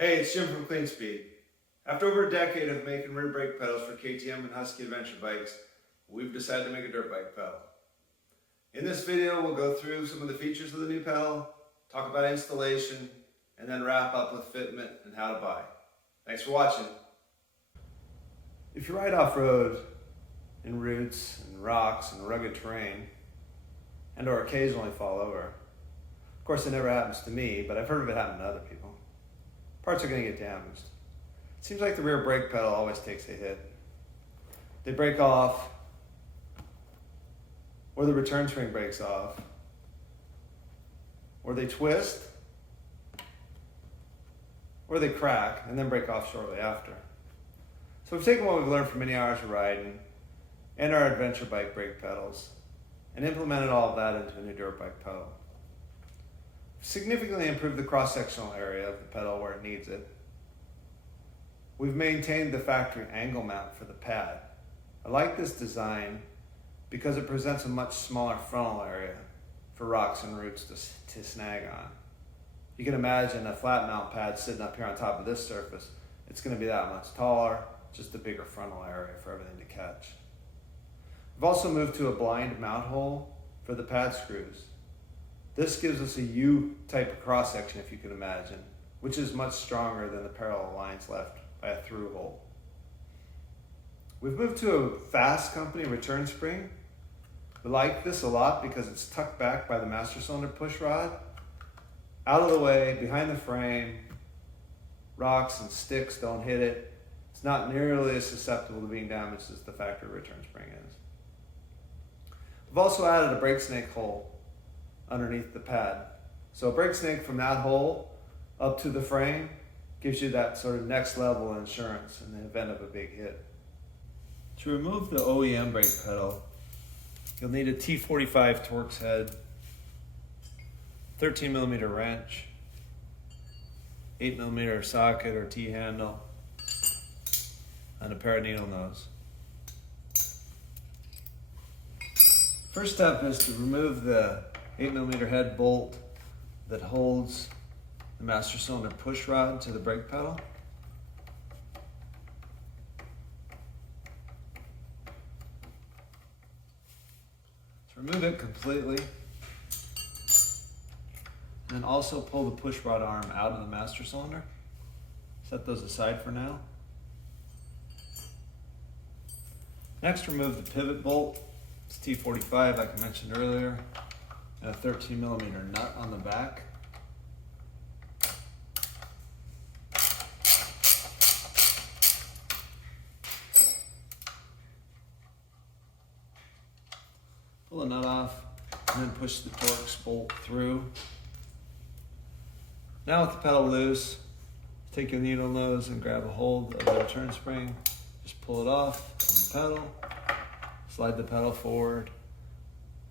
Hey, it's Jim from Clean Speed. After over a decade of making rear brake pedals for KTM and Husky adventure bikes, we've decided to make a dirt bike pedal. In this video, we'll go through some of the features of the new pedal, talk about installation, and then wrap up with fitment and how to buy. Thanks for watching. If you ride off-road in roots and rocks and rugged terrain, and or occasionally fall over, of course it never happens to me, but I've heard of it happening to other people. Parts are going to get damaged. It seems like the rear brake pedal always takes a hit. They break off, or the return spring breaks off, or they twist, or they crack and then break off shortly after. So we've taken what we've learned from many hours of riding and our adventure bike brake pedals and implemented all of that into a new dirt bike pedal. Significantly improved the cross-sectional area of the pedal where it needs it. We've maintained the factory angle mount for the pad. I like this design because it presents a much smaller frontal area for rocks and roots to snag on. You can imagine a flat mount pad sitting up here on top of this surface. It's going to be that much taller, just a bigger frontal area for everything to catch. We've also moved to a blind mount hole for the pad screws. This gives us a U-type of cross-section, if you can imagine, which is much stronger than the parallel lines left by a through hole. We've moved to a Fasst Company Return Spring. We like this a lot because it's tucked back by the master cylinder push rod, out of the way, behind the frame. Rocks and sticks don't hit it. It's not nearly as susceptible to being damaged as the factory return spring is. We've also added a brake snake hole underneath the pad. So a brake snake from that hole up to the frame gives you that sort of next level insurance in the event of a big hit. To remove the OEM brake pedal, you'll need a T45 Torx head, 13mm wrench, 8mm socket or T-handle, and a pair of needle nose. First step is to remove the 8mm head bolt that holds the master cylinder push rod to the brake pedal. To remove it completely, and then also pull the push rod arm out of the master cylinder. Set those aside for now. Next, remove the pivot bolt. It's T45, like I mentioned earlier, and a 13mm nut on the back. Pull the nut off and then push the Torx bolt through. Now with the pedal loose, take your needle nose and grab a hold of the return spring. Just pull it off from the pedal, slide the pedal forward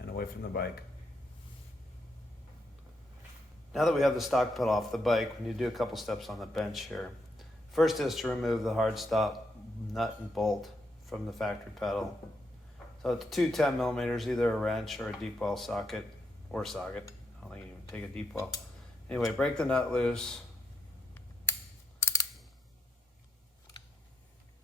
and away from the bike. Now that we have the stock pedal off the bike, we need to do a couple steps on the bench here. First is to remove the hard stop nut and bolt from the factory pedal. So it's two 10mm, either a wrench or a deep well socket, or socket. I don't think you can take a deep well. Anyway, break the nut loose.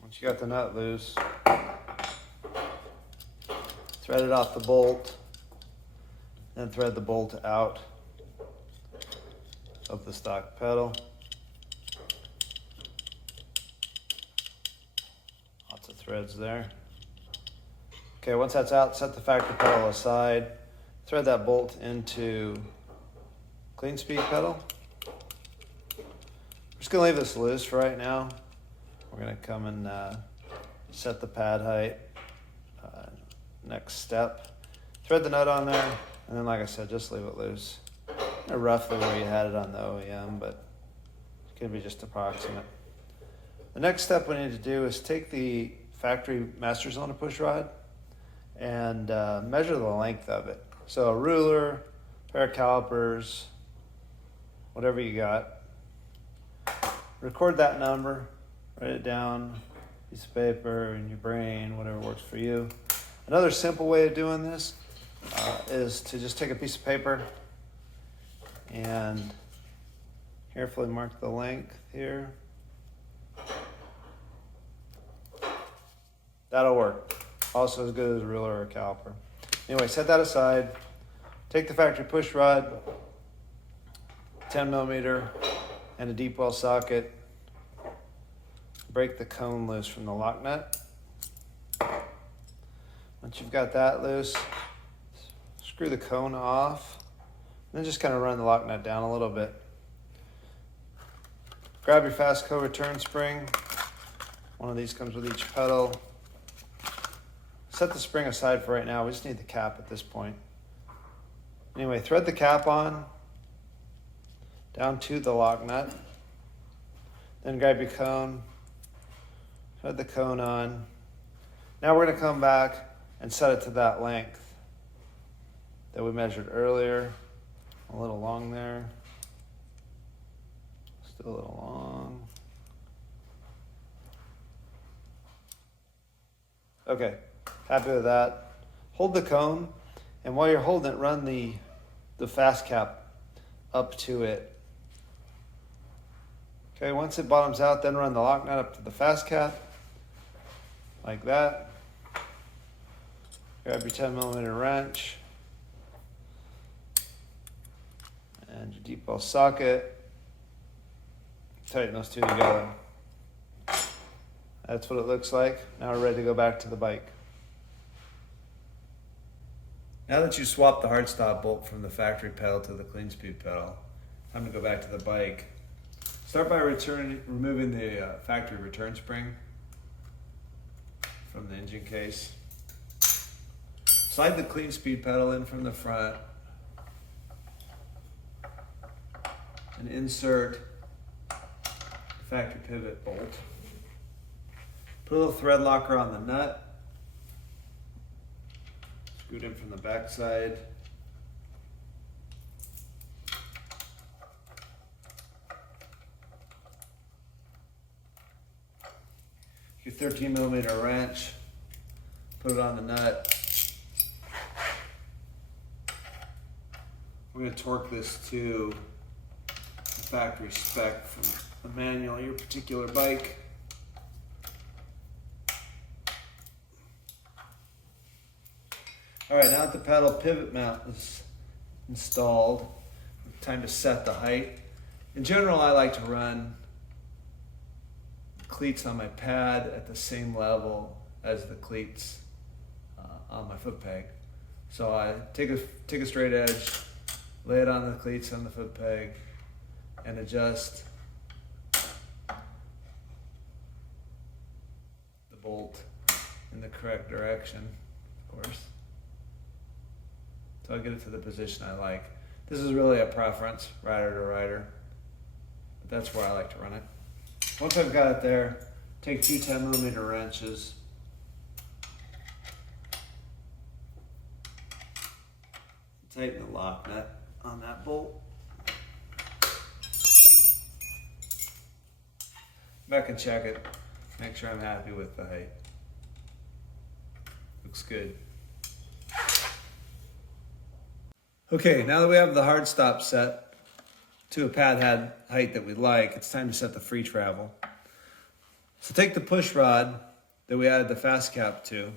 Once you got the nut loose, thread it off the bolt, then thread the bolt out of the stock pedal. Lots of threads there. Okay, once that's out, set the factory pedal aside. Thread that bolt into Clean Speed pedal. We're just gonna leave this loose for right now. We're gonna come and set the pad height. Next step, thread the nut on there, and then like I said, just leave it loose. Roughly where you had it on the OEM, but it's gonna be just approximate. The next step we need to do is take the factory master cylinder push rod and measure the length of it. So a ruler, pair of calipers, whatever you got. Record that number, write it down, piece of paper, in your brain, whatever works for you. Another simple way of doing this is to just take a piece of paper and Carefully mark the length here. That'll work. Also as good as a ruler or a caliper. Anyway, set that aside. Take the factory push rod, 10 millimeter, and a deep well socket. Break the cone loose from the lock nut. Once you've got that loose, screw the cone off, and then just kind of run the lock nut down a little bit. Grab your Fasst Company Return Spring. One of these comes with each pedal. Set the spring aside for right now. We just need the cap at this point. Anyway, thread the cap on down to the lock nut. Then grab your cone, thread the cone on. Now we're going to come back and set it to that length that we measured earlier. A little long there. Still a little long. Okay, happy with that. Hold the cone, and while you're holding it, run the fast cap up to it. Okay, once it bottoms out, then run the lock nut up to the fast cap, like that. Grab your 10 millimeter wrench and your deep well socket. Tighten those two together. That's what it looks like. Now we're ready to go back to the bike. Now that you swapped the hard stop bolt from the factory pedal to the clean speed pedal, time to go back to the bike. Start by removing the factory return spring from the engine case. Slide the clean speed pedal in from the front and insert the factory pivot bolt. Put a little thread locker on the nut. Screw it in from the back side. Your 13 millimeter wrench. Put it on the nut. We're going to torque this to the factory spec from the manual of your particular bike. All right, now that the pedal pivot mount is installed, time to set the height. In general, I like to run cleats on my pad at the same level as the cleats on my foot peg. So I take a straight edge, lay it on the cleats on the foot peg, and adjust the bolt in the correct direction, of course. So I get it to the position I like. This is really a preference, rider to rider, but that's where I like to run it. Once I've got it there, take two 10 millimeter wrenches, tighten the lock nut on that bolt. Back and check it, make sure I'm happy with the height. Looks good. Okay, now that we have the hard stop set to a pad head height that we like, it's time to set the free travel. So take the push rod that we added the fast cap to, and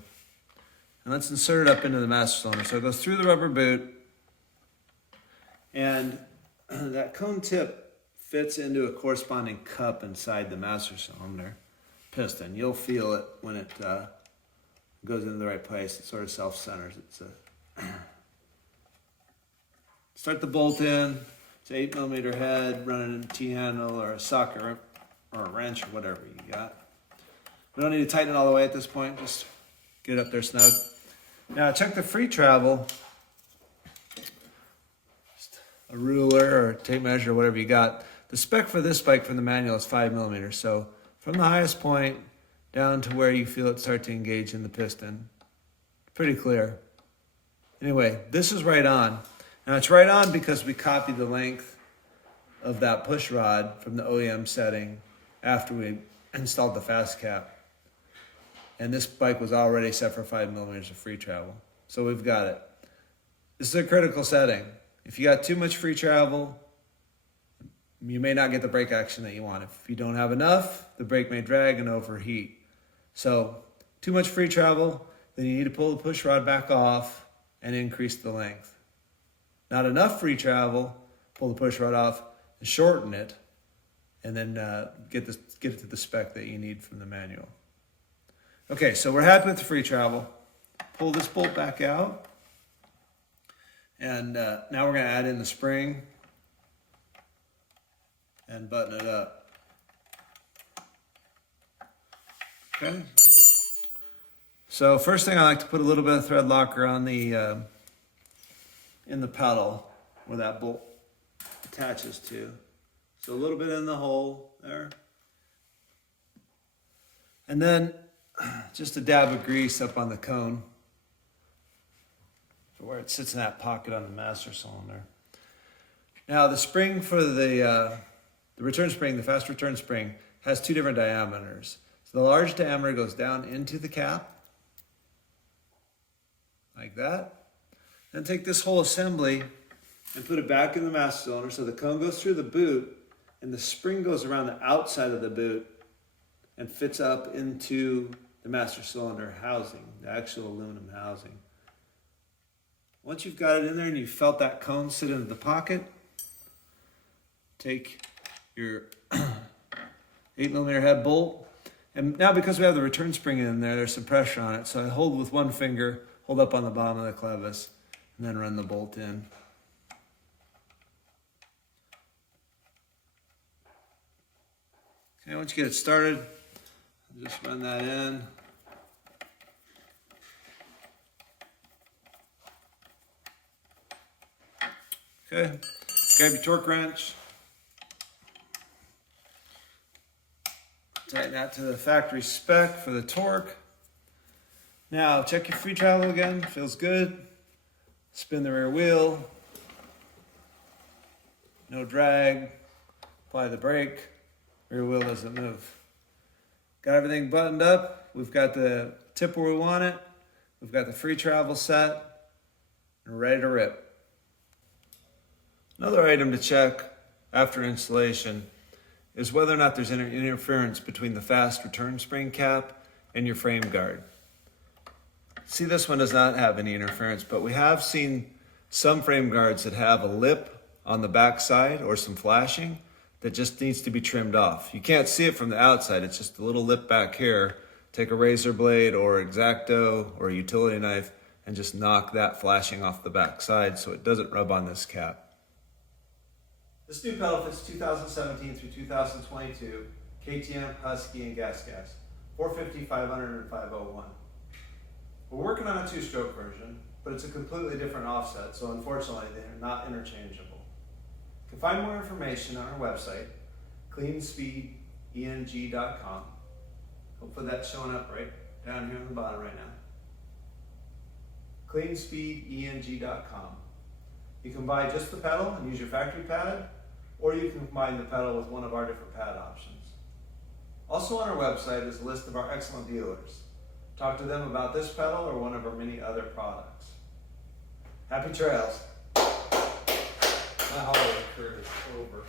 let's insert it up into the master cylinder. So it goes through the rubber boot, and that cone tip fits into a corresponding cup inside the master cylinder piston. You'll feel it when it goes into the right place. It sort of self-centers. Start the bolt in. It's an 8 millimeter head, running a T-handle or a socket or a wrench or whatever you got. We don't need to tighten it all the way at this point. Just get it up there snug. Now check the free travel. Just a ruler or a tape measure, whatever you got. The spec for this bike from the manual is 5 millimeters. So from the highest point down to where you feel it start to engage in the piston. Pretty clear. Anyway, this is right on. Now it's right on because we copied the length of that push rod from the OEM setting after we installed the fast cap. And this bike was already set for 5 millimeters of free travel. So we've got it. This is a critical setting. If you got too much free travel, You may not get the brake action that you want. If you don't have enough, the brake may drag and overheat. So too much free travel, then you need to pull the push rod back off and increase the length. Not enough free travel, pull the push rod off and shorten it, and then get it to the spec that you need from the manual. Okay, so we're happy with the free travel. Pull this bolt back out, and now we're going to add in the spring and button it up. Okay. So first thing, I like to put a little bit of thread locker on the in the pedal where that bolt attaches to. So a little bit in the hole there. And then just a dab of grease up on the cone for where it sits in that pocket on the master cylinder. Now the spring for the return spring, the Fasst return spring, has two different diameters. So the large diameter goes down into the cap, like that. Then take this whole assembly and put it back in the master cylinder so the cone goes through the boot and the spring goes around the outside of the boot and fits up into the master cylinder housing, the actual aluminum housing. Once you've got it in there and you've felt that cone sit into the pocket, take your 8mm head bolt. And now because we have the return spring in there, there's some pressure on it. So I hold with one finger, hold up on the bottom of the clevis, and then run the bolt in. Okay, once you get it started, just run that in. Okay, grab your torque wrench. Tighten that to the factory spec for the torque. Now check your free travel again, feels good. Spin the rear wheel. No drag. Apply the brake. Rear wheel doesn't move. Got everything buttoned up. We've got the tip where we want it. We've got the free travel set. And we're ready to rip. Another item to check after installation is whether or not there's interference between the Fasst return spring cap and your frame guard. See, this one does not have any interference, but we have seen some frame guards that have a lip on the back side or some flashing that just needs to be trimmed off. You can't see it from the outside, it's just a little lip back here. Take a razor blade or X-Acto or a utility knife and just knock that flashing off the back side so it doesn't rub on this cap. This new pedal fits 2017 through 2022 KTM, Husky, and Gas Gas, 450, 500, and 501. We're working on a two-stroke version, but it's a completely different offset, so unfortunately they're not interchangeable. You can find more information on our website, cleanspeedeng.com. Hopefully that's showing up right down here on the bottom right now. cleanspeedeng.com. You can buy just the pedal and use your factory pad, or you can combine the pedal with one of our different pad options. Also on our website is a list of our excellent dealers. Talk to them about this pedal or one of our many other products. Happy trails. My holiday career is over.